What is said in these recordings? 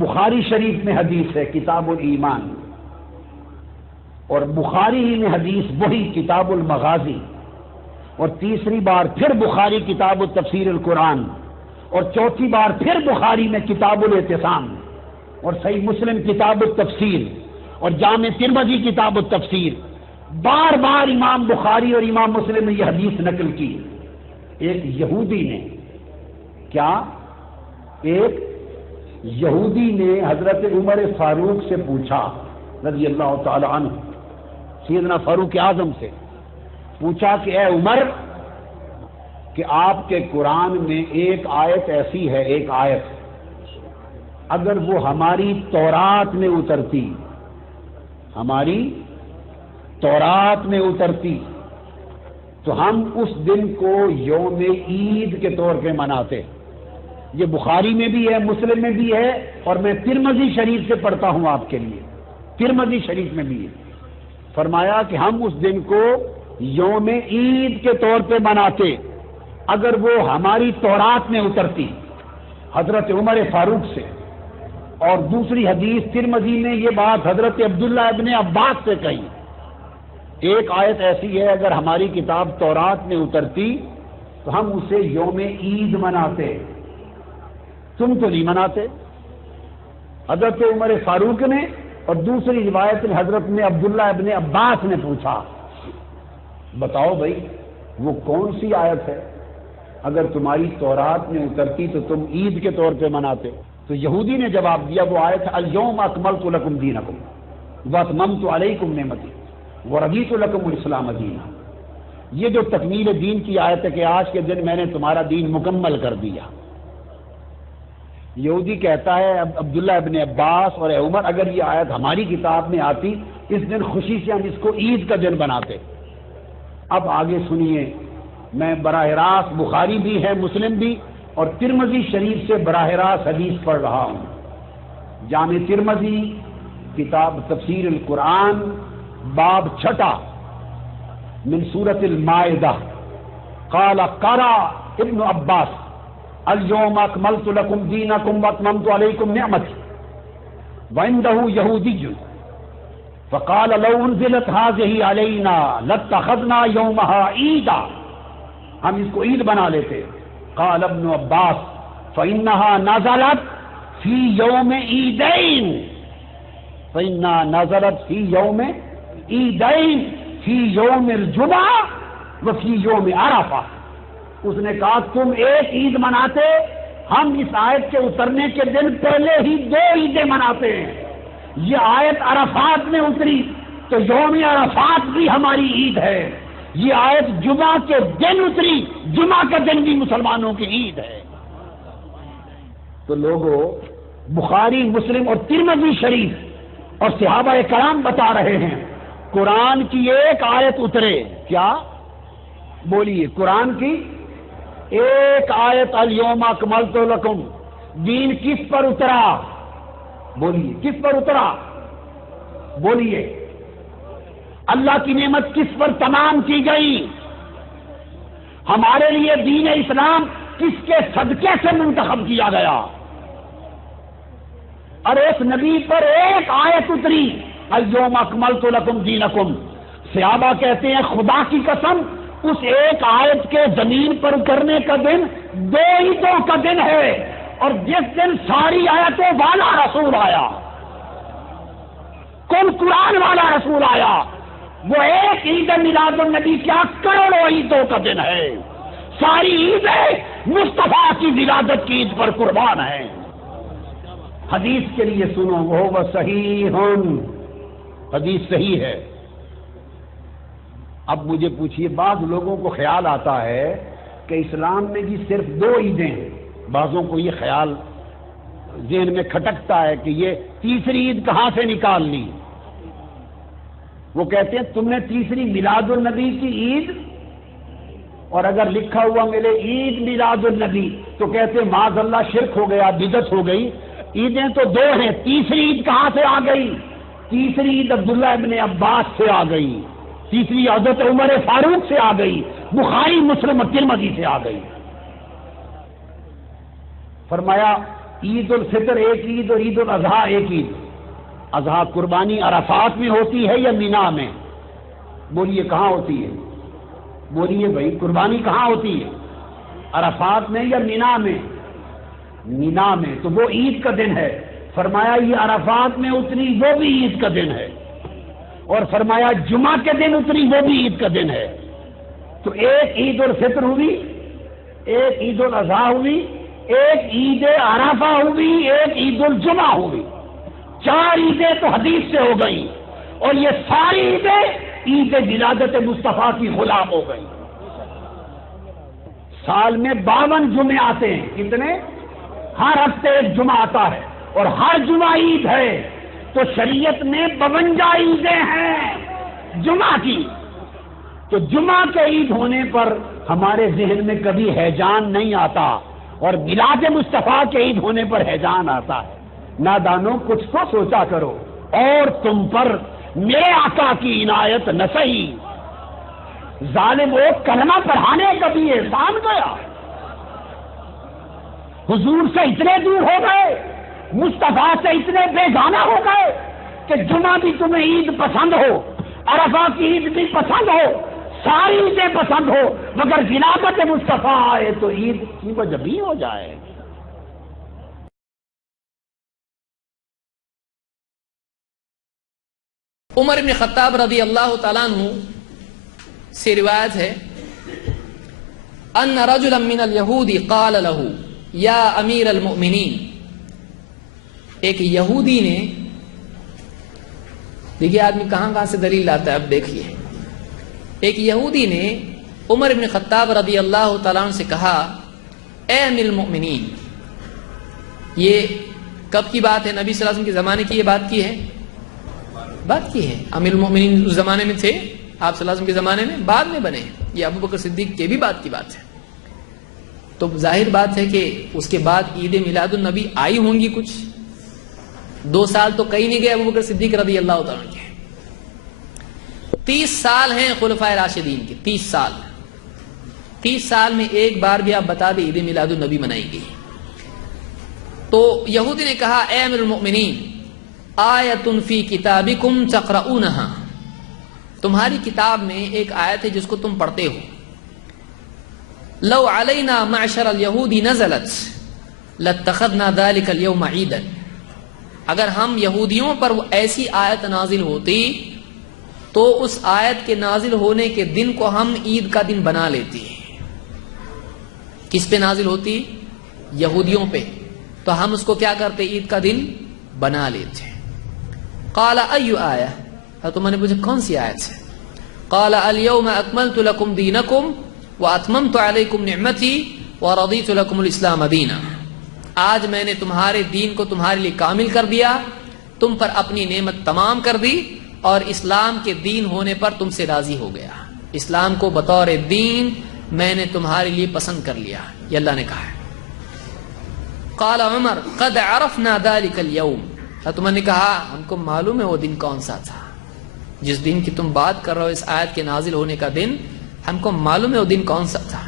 بخاری شریف میں حدیث ہے کتاب الایمان، اور بخاری ہی میں حدیث وہی کتاب المغازی، اور تیسری بار پھر بخاری کتاب التفسیر القرآن، اور چوتھی بار پھر بخاری میں کتاب الاعتصام، اور صحیح مسلم کتاب التفسیر، اور جامع ترمذی کتاب التفسیر، بار بار امام بخاری اور امام مسلم نے یہ حدیث نقل کی۔ ایک یہودی نے حضرت عمر فاروق سے پوچھا رضی اللہ تعالی عنہ، سیدنا فاروق اعظم سے پوچھا کہ اے عمر، کہ آپ کے قرآن میں ایک آیت ایسی ہے، ایک آیت اگر وہ ہماری تورات میں اترتی تو ہم اس دن کو یوم عید کے طور پہ مناتے۔ یہ بخاری میں بھی ہے، مسلم میں بھی ہے، اور میں ترمذی شریف سے پڑھتا ہوں آپ کے لیے، ترمذی شریف میں بھی ہے۔ فرمایا کہ ہم اس دن کو یوم عید کے طور پہ مناتے اگر وہ ہماری تورات میں اترتی، حضرت عمر فاروق سے۔ اور دوسری حدیث ترمذی نے یہ بات حضرت عبداللہ ابن عباس سے کہی، ایک آیت ایسی ہے اگر ہماری کتاب تورات میں اترتی تو ہم اسے یوم عید مناتے، تم تو نہیں مناتے۔ حضرت عمر فاروق نے، اور دوسری روایت میں حضرت نے عبداللہ ابن عباس نے پوچھا، بتاؤ بھائی وہ کون سی آیت ہے اگر تمہاری تورات میں اترتی تو تم عید کے طور پہ مناتے؟ تو یہودی نے جواب دیا وہ آیت الیوم اکملت لکم دینکم واتممت علیکم نعمتی ورضیت لکم الاسلام دینا۔ یہ جو تکمیل دین کی آیت ہے کہ آج کے دن میں نے تمہارا دین مکمل کر دیا۔ یہودی کہتا ہے عبداللہ ابن عباس اور اے عمر، اگر یہ آیت ہماری کتاب میں آتی اس دن خوشی سے ہم اس کو عید کا دن بناتے۔ اب آگے سنیے، میں براہ راست بخاری بھی ہے، مسلم بھی، اور ترمذی شریف سے براہ راست حدیث پڑھ رہا ہوں۔ جامع ترمذی کتاب تفسیر القرآن، باب 6 من سورۃ المائدہ، قال قرأ ابن عباس اليوم اکملت لکم دینکم واتممت علیکم نعمتی، وعنده یہودی فقال لو انزلت هذه علینا لاتخذنا یومها عیدا، ہم اس کو عید بنا لیتے۔ قال ابن عباس فإنها نزلت في يوم عيدين، فإنها نزلت في يوم عيدين، في يوم الجمعة وفي يوم عرفة۔ اس نے کہا تم ایک عید مناتے، ہم اس آیت کے اترنے کے دن پہلے ہی 2 عیدیں مناتے ہیں۔ یہ آیت عرفات میں اتری تو یوم عرفات بھی ہماری عید ہے، یہ آیت جمعہ کے دن اتری، جمعہ کا دن بھی مسلمانوں کی عید ہے۔ تو لوگوں، بخاری، مسلم اور ترمذی شریف اور صحابہ کرام بتا رہے ہیں قرآن کی ایک آیت اترے، کیا بولیے، قرآن کی ایک آیت الیوم اکملت لکم، دین کس پر اترا؟ بولیے کس پر اترا؟ بولیے اللہ کی نعمت کس پر تمام کی گئی؟ ہمارے لیے دین اسلام کس کے صدقے سے منتخب کیا گیا؟ اور اس نبی پر ایک آیت اتری الیوم اکملت لکم دینکم۔ صحابہ کہتے ہیں خدا کی قسم اس ایک آیت کے زمین پر اترنے کا دن 2 عیدوں کا دن ہے، اور جس دن ساری آیتوں والا رسول آیا، کل قرآن والا رسول آیا، وہ ایک عید میلاد النبی کیا کروڑوں عیدوں کا دن ہے۔ ساری عیدیں مصطفیٰ کی ولادت کی عید پر قربان ہیں۔ حدیث کے لیے سنو، وہ صحیح، حدیث صحیح ہے۔ اب مجھے پوچھیے، بعض لوگوں کو خیال آتا ہے کہ اسلام میں بھی صرف 2 عیدیں ہیں، بعضوں کو یہ خیال ذہن میں کھٹکتا ہے کہ یہ تیسری عید کہاں سے نکال لی۔ وہ کہتے ہیں تم نے تیسری میلاد النبی کی عید، اور اگر لکھا ہوا ملے عید میلاد النبی تو کہتے ہیں معاذ اللہ شرک ہو گیا، بدعت ہو گئی۔ عیدیں تو 2 ہیں، تیسری عید کہاں سے آ گئی؟ تیسری عید عبداللہ ابن عباس سے آ گئی، تیسری حضرت عمر فاروق سے آ گئی، بخاری، مسلم اور ترمذی سے آ گئی۔ فرمایا عید الفطر ایک عید اور عید الاضحیٰ ایک عید. اضحیٰ قربانی عرفات میں ہوتی ہے یا مینا میں؟ بولیے کہاں ہوتی ہے؟ بولیے بھائی قربانی کہاں ہوتی ہے؟ عرفات میں یا مینا میں؟ مینا میں. تو وہ عید کا دن ہے. فرمایا یہ عرفات میں اتری وہ بھی عید کا دن ہے، اور فرمایا جمعہ کے دن اتری وہ بھی عید کا دن ہے. تو ایک عید الفطر ہوئی، ایک عید الاضحیٰ ہوئی، ایک عید عرفہ ہوئی، ایک عید الجمعہ ہوئی. 4 عیدیں تو حدیث سے ہو گئی، اور یہ ساری عیدیں عید ولادت مصطفیٰ کی غلام ہو گئی. سال میں 52 جمعے آتے ہیں. کتنے؟ ہر ہفتے ایک جمعہ آتا ہے، اور ہر جمعہ عید ہے. تو شریعت میں 52 عیدیں ہیں جمعہ کی. تو جمعہ کے عید ہونے پر ہمارے ذہن میں کبھی ہیجان نہیں آتا، اور میلاد مصطفیٰ کے عید ہونے پر ہیجان آتا ہے. نادانوں کچھ تو سوچا کرو. اور تم پر میرے آقا کی عنایت نہ سہی، ظالم وہ کلمہ پڑھانے کا بھی احسان گیا. حضور سے اتنے دور ہو گئے، مصطفیٰ سے اتنے بیگانہ ہو گئے کہ جمعہ بھی تمہیں عید پسند ہو، عرفہ کی عید بھی پسند ہو، ساری عیدیں پسند ہو، مگر ولادت مصطفیٰ آئے تو عید کی وجہ بھی ہو جائے. عمر بن خطاب رضی اللہ تعالیٰ عنہ سے روایت ہے ان رجلا من الیہود قال له یا امیر المؤمنین. ایک یہودی نے، دیکھیے آدمی کہاں کہاں سے دلیل لاتا ہے. اب دیکھیے، ایک یہودی نے عمر بن خطاب رضی اللہ تعالیٰ عنہ سے کہا اے امیر المؤمنین. یہ کب کی بات ہے؟ نبی صلی اللہ علیہ وسلم کے زمانے کی یہ بات کی ہے. امیر المؤمنین اس زمانے میں تھے، آپ صلی اللہ علیہ وسلم کے زمانے میں، بعد میں بنے. یہ ابو بکر صدیق کے بھی بات کی بات ہے. تو ظاہر بات ہے کہ اس کے بعد عید میلاد النبی آئی ہوں گی کچھ. 2 سال تو کہیں نہیں گئے ابو بکر صدیق رضی اللہ تعالیٰ عنہ کے. 30 سال ہیں خلفائے راشدین کے. 30 سال میں ایک بار بھی آپ بتا دیں عید میلاد النبی منائی گئی. تو یہودی نے کہا اے امیر المؤمنین آیت فی کتابکم تقرؤونہا، تمہاری کتاب میں ایک آیت ہے جس کو تم پڑھتے ہو. لو علینا معشر الیہود نزلت لاتخذنا ذلک اليوم عیدا. اگر ہم یہودیوں پر ایسی آیت نازل ہوتی تو اس آیت کے نازل ہونے کے دن کو ہم عید کا دن بنا لیتے. کس پہ نازل ہوتی؟ یہودیوں پہ. تو ہم اس کو کیا کرتے؟ عید کا دن بنا لیتے. قال ای آیہ، تو میں نے پوچھا کون سی آیت ہے؟ قال الیوم اکملت لکم دینکم واتممت علیکم نعمتی ورضیت لکم الاسلام دینا. آج میں نے تمہارے دین کو تمہارے لیے کامل کر دیا، تم پر اپنی نعمت تمام کر دی، اور اسلام کے دین ہونے پر تم سے راضی ہو گیا. اسلام کو بطور دین میں نے تمہارے لیے پسند کر لیا. یہ اللہ نے کہا ہے. قال عمر قد عرفنا ذلك اليوم. تو میں نے کہا ہم کو معلوم ہے وہ دن کون سا تھا جس دن کی تم بات کر رہے ہو، اس آیت کے نازل ہونے کا دن. ہم کو معلوم ہے وہ دن کون سا تھا.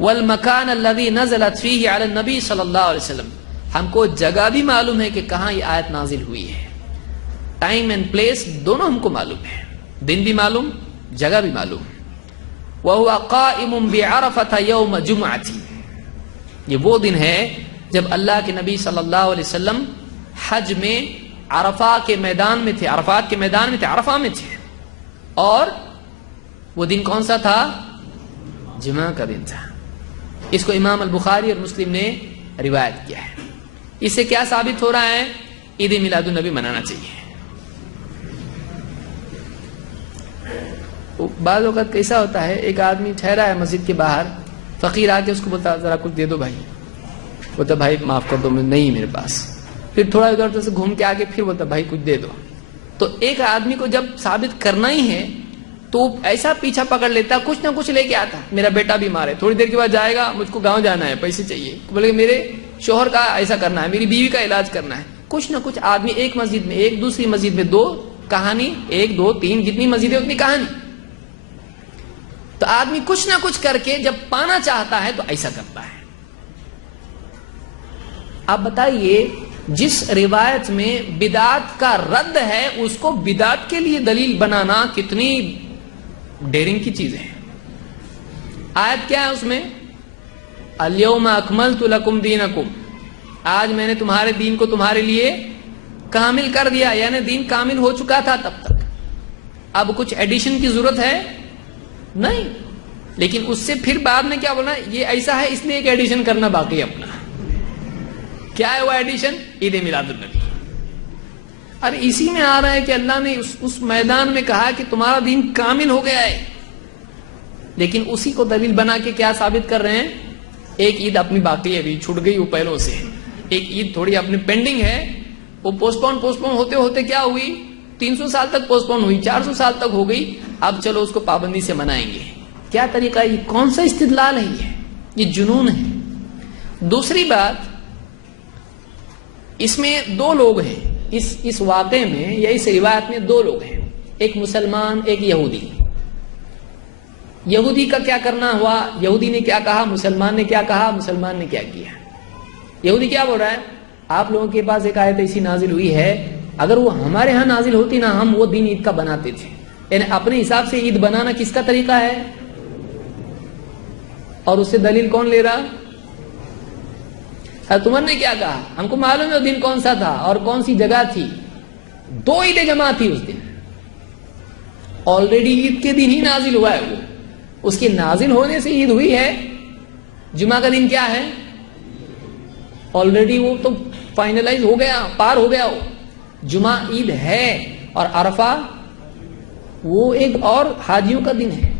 والمکان الذي نزلت فيه على النبي صلی اللہ علیہ وسلم، ہم کو جگہ بھی معلوم ہے کہ کہاں یہ آیت نازل ہوئی ہے. ٹائم اینڈ پلیس دونوں ہم کو معلوم ہے، دن بھی معلوم، جگہ بھی معلوم. وهو قائم بعرفة يوم جمعة. یہ وہ دن ہے جب اللہ کے نبی صلی اللہ علیہ وسلم حج میں عرفہ کے میدان میں تھے، عرفات کے میدان میں تھے، عرفہ میں تھے. اور وہ دن کون سا تھا؟ جمعہ کا دن تھا. اس کو امام البخاری اور مسلم نے روایت کیا ہے. اس سے کیا ثابت ہو رہا ہے؟ عید میلاد النبی منانا چاہیے. بعض اوقات کیسا ہوتا ہے، ایک آدمی ٹھہرا ہے مسجد کے باہر، فقیر آ کے اس کو بولتا ذرا کچھ دے دو بھائی. بولتا بھائی معاف کر دو، نہیں میرے پاس. پھر تھوڑا ادھر سے گھوم کے آگے پھر بولتا بھائی کچھ دے دو. تو ایک آدمی کو جب ثابت کرنا ہی ہے تو ایسا پیچھا پکڑ لیتا، کچھ نہ کچھ لے کے آتا. میرا بیٹا بیمار ہے، تھوڑی دیر کے بعد جائے گا، مجھ کو گاؤں جانا ہے، پیسے چاہیے. بولے میرے شوہر کا ایسا کرنا ہے، میری بیوی کا علاج کرنا ہے. کچھ نہ کچھ آدمی ایک مسجد میں، ایک دوسری مسجد میں، 2 کہانی، 1 2 3 جتنی مسجد ہے اتنی کہانی. تو آدمی کچھ نہ کچھ کر کے جب پانا چاہتا ہے تو ایسا کرتا ہے. آپ بتائیے جس روایت میں بدعت کا رد ہے اس کو بدعت کے لیے دلیل بنانا کتنی ڈیرنگ کی چیز ہے. آیت کیا ہے اس میں؟ الیوم اکملت لکم دینکم، آج میں نے تمہارے دین کو تمہارے لیے کامل کر دیا، یعنی دین کامل ہو چکا تھا تب تک، اب کچھ ایڈیشن کی ضرورت ہے نہیں. لیکن اس سے پھر بعد میں کیا بولنا، یہ ایسا ہے اس لیے ایک ایڈیشن کرنا باقی ہے اپنا. کیا ہے وہ ایڈیشن؟ عید میلاد النبی. اور اسی میں آ رہا ہے کہ اللہ نے اس میدان میں کہا کہ تمہارا دین کامل ہو گیا ہے، لیکن اسی کو دلیل بنا کے کیا ثابت کر رہے ہیں؟ ایک عید اپنی باقی ہے، ابھی چھوٹ گئی وہ پہلوں سے، ایک عید تھوڑی اپنی پینڈنگ ہے، وہ پوسٹ پون ہوتے ہوتے کیا ہوئی، 300 سال تک پوسٹ پون ہوئی، 400 سال تک ہو گئی، اب چلو اس کو پابندی سے منائیں گے. کیا طریقہ ہے؟ یہ کون سا استدلال ہے؟ یہ جنون ہے. دوسری بات، اس میں دو لوگ ہیں، اس واقعے میں یا اس روایت میں دو لوگ ہیں، ایک مسلمان ایک یہودی. یہودی کا کیا کرنا ہوا؟ یہودی نے کیا کہا، مسلمان نے کیا کہا، مسلمان نے کیا کیا. یہودی کیا بول رہا ہے؟ آپ لوگوں کے پاس ایک آیت ایسی نازل ہوئی ہے، اگر وہ ہمارے ہاں نازل ہوتی نا ہم وہ دن عید کا بناتے تھے. یعنی اپنے حساب سے عید بنانا کس کا طریقہ ہے؟ اور اس سے دلیل کون لے رہا؟ حضرت عمر نے کیا کہا؟ ہم کو معلوم ہے وہ دن کون سا تھا اور کون سی جگہ تھی. 2 عیدیں جمع تھی اس دن، آلریڈی عید کے دن ہی نازل ہوا ہے، وہ اس کے نازل ہونے سے عید ہوئی ہے. جمعہ کا دن کیا ہے؟ آلریڈی وہ تو فائنلائز ہو گیا، پار ہو گیا. وہ جمعہ عید ہے اور عرفہ وہ ایک اور حاجیوں کا دن ہے.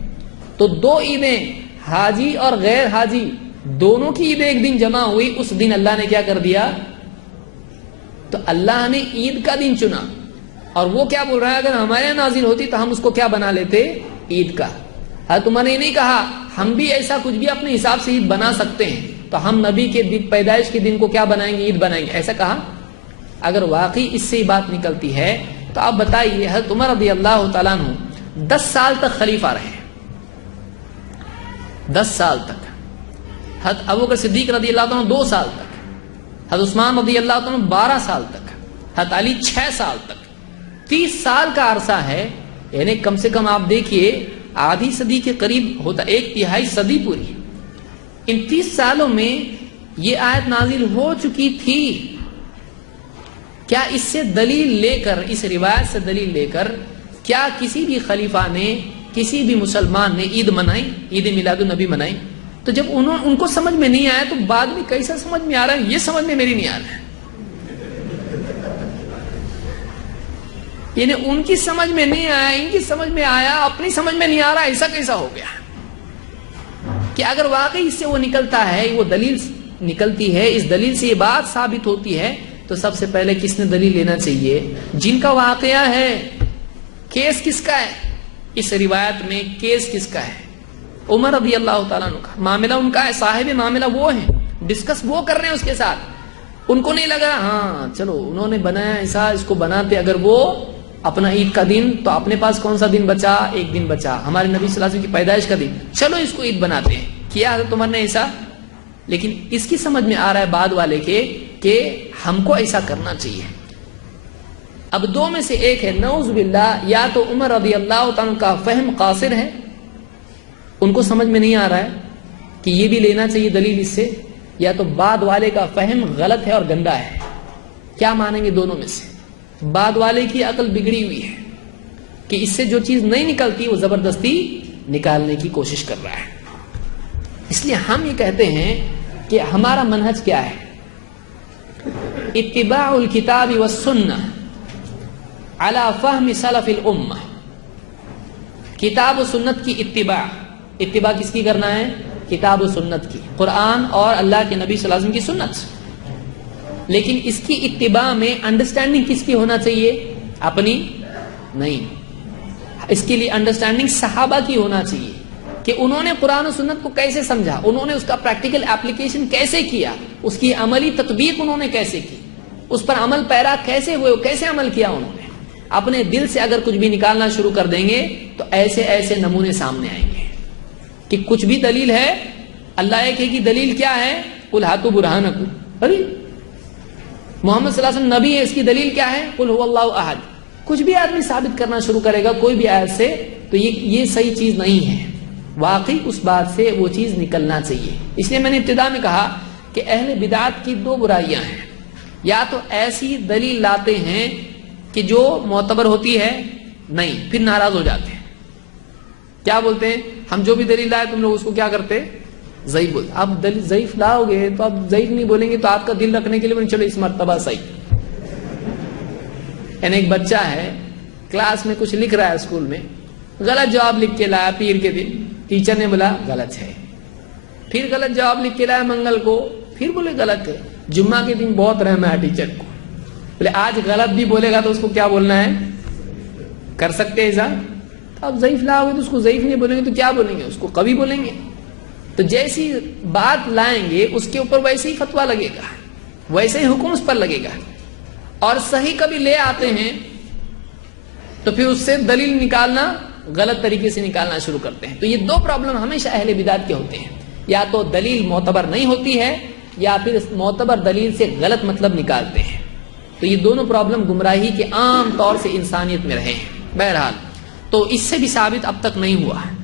تو 2 عیدیں، حاجی اور غیر حاجی دونوں کی عیدیں ایک دن جمع ہوئی. اس دن اللہ نے کیا کر دیا؟ تو اللہ نے عید کا دن چنا. اور وہ کیا بول رہا ہے؟ اگر ہمارے یہاں نازل ہوتی تو ہم اس کو کیا بنا لیتے؟ عید کا. حضرت عمر نے نہیں کہا ہم بھی ایسا کچھ بھی اپنے حساب سے عید بنا سکتے ہیں تو ہم نبی کے پیدائش کے دن کو کیا بنائیں گے؟ عید بنائیں گے، ایسا کہا. اگر واقعی اس سے بات نکلتی ہے تو آپ بتائیے حضرت عمر رضی اللہ تعالیٰ عنہ 10 سال تک خلیفہ رہے، 10 سال تک. حضرت ابوبکر صدیق رضی اللہ عنہ 2 سال تک، حضرت عثمان رضی اللہ عنہ 12 سال تک، حضرت علی 6 سال تک. 30 سال کا عرصہ ہے، یعنی کم سے کم آپ دیکھیے آدھی صدی کے قریب ہوتا، 1/3 صدی پوری. ان 30 سالوں میں یہ آیت نازل ہو چکی تھی. کیا اس سے دلیل لے کر، اس روایت سے دلیل لے کر کیا کسی بھی خلیفہ نے، کسی بھی مسلمان نے عید منائی، عید میلاد النبی منائی؟ تو جب ان کو سمجھ میں نہیں آیا تو بعد میں کیسا سمجھ میں آ رہا ہے؟ یہ سمجھ میں میری نہیں آ رہا ہے. یعنی ان کی سمجھ میں نہیں آیا، ان کی سمجھ میں آیا، اپنی سمجھ میں نہیں آ رہا. ایسا کیسا ہو گیا کہ اگر واقعی اس سے وہ نکلتا ہے، وہ دلیل نکلتی ہے، اس دلیل سے یہ بات ثابت ہوتی ہے، تو سب سے پہلے کس نے دلیل لینا چاہیے؟ جن کا واقعہ ہے. کیس کس کا ہے اس روایت میں؟ کیس کس کا ہے؟ عمر رضی اللہ تعالیٰ عنہ کا. معاملہ ان کا ہے، صاحب معاملہ وہ ہیں، ڈسکس وہ کر رہے ہیں اس کے ساتھ. ان کو نہیں لگا ہاں چلو انہوں نے بنایا ایسا، اس کو بناتے، اگر وہ اپنا عید کا دن، تو اپنے پاس کون سا دن بچا؟ ایک دن بچا، ہمارے نبی صلی اللہ علیہ وسلم کی پیدائش کا دن، چلو اس کو عید بناتے ہیں. کیا حضرت عمر نے ایسا؟ لیکن اس کی سمجھ میں آ رہا ہے بعد والے کے کہ ہم کو ایسا کرنا چاہیے. اب 2 میں سے ایک ہے، نعوذ باللہ، یا تو عمر رضی اللہ تعالیٰ کا فہم قاصر ہے، ان کو سمجھ میں نہیں آ رہا ہے کہ یہ بھی لینا چاہیے دلیل اس سے، یا تو بعد والے کا فہم غلط ہے اور گندا ہے. کیا مانیں گے دونوں میں سے؟ بعد والے کی عقل بگڑی ہوئی ہے کہ اس سے جو چیز نہیں نکلتی وہ زبردستی نکالنے کی کوشش کر رہا ہے. اس لیے ہم یہ کہتے ہیں کہ ہمارا منہج کیا ہے؟ اتباع الکتاب والسنہ علی فہم سلف الامہ. کتاب و سنت کی اتباع. اتباع کس کی کرنا ہے؟ کتاب و سنت کی، قرآن اور اللہ کے نبی صلی اللہ علیہ وسلم کی سنت. لیکن اس کی اتباع میں انڈرسٹینڈنگ کس کی ہونا چاہیے؟ اپنی نہیں. اس کے لیے انڈرسٹینڈنگ صحابہ کی ہونا چاہیے کہ انہوں نے قرآن و سنت کو کیسے سمجھا، انہوں نے اس کا پریکٹیکل اپلیکیشن کیسے کیا، اس کی عملی تطبیق انہوں نے کیسے کی، اس پر عمل پیرا کیسے ہوئے، کیسے عمل کیا انہوں نے. اپنے دل سے اگر کچھ بھی نکالنا شروع کر دیں گے تو ایسے ایسے نمونے سامنے آئیں گے کہ کچھ بھی دلیل ہے. اللہ ایک ہے کہ دلیل کیا ہے؟ قل ہاتوا برہانکم. ارے محمد صلی اللہ علیہ وسلم نبی ہے، اس کی دلیل کیا ہے؟ قل هو اللہ احد. کچھ بھی آدمی ثابت کرنا شروع کرے گا کوئی بھی آیت سے تو یہ صحیح چیز نہیں ہے، واقعی اس بات سے وہ چیز نکلنا چاہیے. اس لیے میں نے ابتدا میں کہا کہ اہل بدعت کی دو برائیاں ہیں، یا تو ایسی دلیل لاتے ہیں کہ جو معتبر ہوتی ہے نہیں، پھر ناراض ہو جاتے ہیں. کیا بولتے ہیں؟ ہم جو بھی دلیل لائے تم لوگ اس کو کیا کرتے؟ ضعیف بولتے. اب دلیل ضعیف لاؤ گے تو اب ضعیف نہیں بولیں گے تو آپ کا دل رکھنے کے لیے چلو اس مرتبہ صحیح. یعنی ایک بچہ ہے کلاس میں کچھ لکھ رہا ہے اسکول میں، غلط جواب لکھ کے لایا پیر کے دن، ٹیچر نے بولا غلط ہے. پھر غلط جواب لکھ کے لایا منگل کو، پھر بولے غلط ہے. جمعہ کے دن بہت رحم ہے ٹیچر کو، بولے آج غلط بھی بولے گا تو اس کو کیا بولنا ہے؟ کر سکتے ایسا؟ تو اب ضعیف لاؤ گے تو اس کو ضعیف نہیں بولیں گے تو کیا بولیں گے؟ اس کو قوی بولیں گے. تو جیسی بات لائیں گے اس کے اوپر ویسے ہی فتویٰ لگے گا، ویسے ہی حکم اس پر لگے گا. اور صحیح کبھی لے آتے ہیں تو پھر اس سے دلیل نکالنا غلط طریقے سے نکالنا شروع کرتے ہیں. تو یہ دو پرابلم ہمیشہ اہل بدعت کے ہوتے ہیں، یا تو دلیل معتبر نہیں ہوتی ہے یا پھر اس معتبر دلیل سے غلط مطلب نکالتے ہیں. تو یہ دونوں پرابلم گمراہی کے عام طور سے انسانیت میں رہے ہیں. بہرحال تو اس سے بھی ثابت اب تک نہیں ہوا ہے.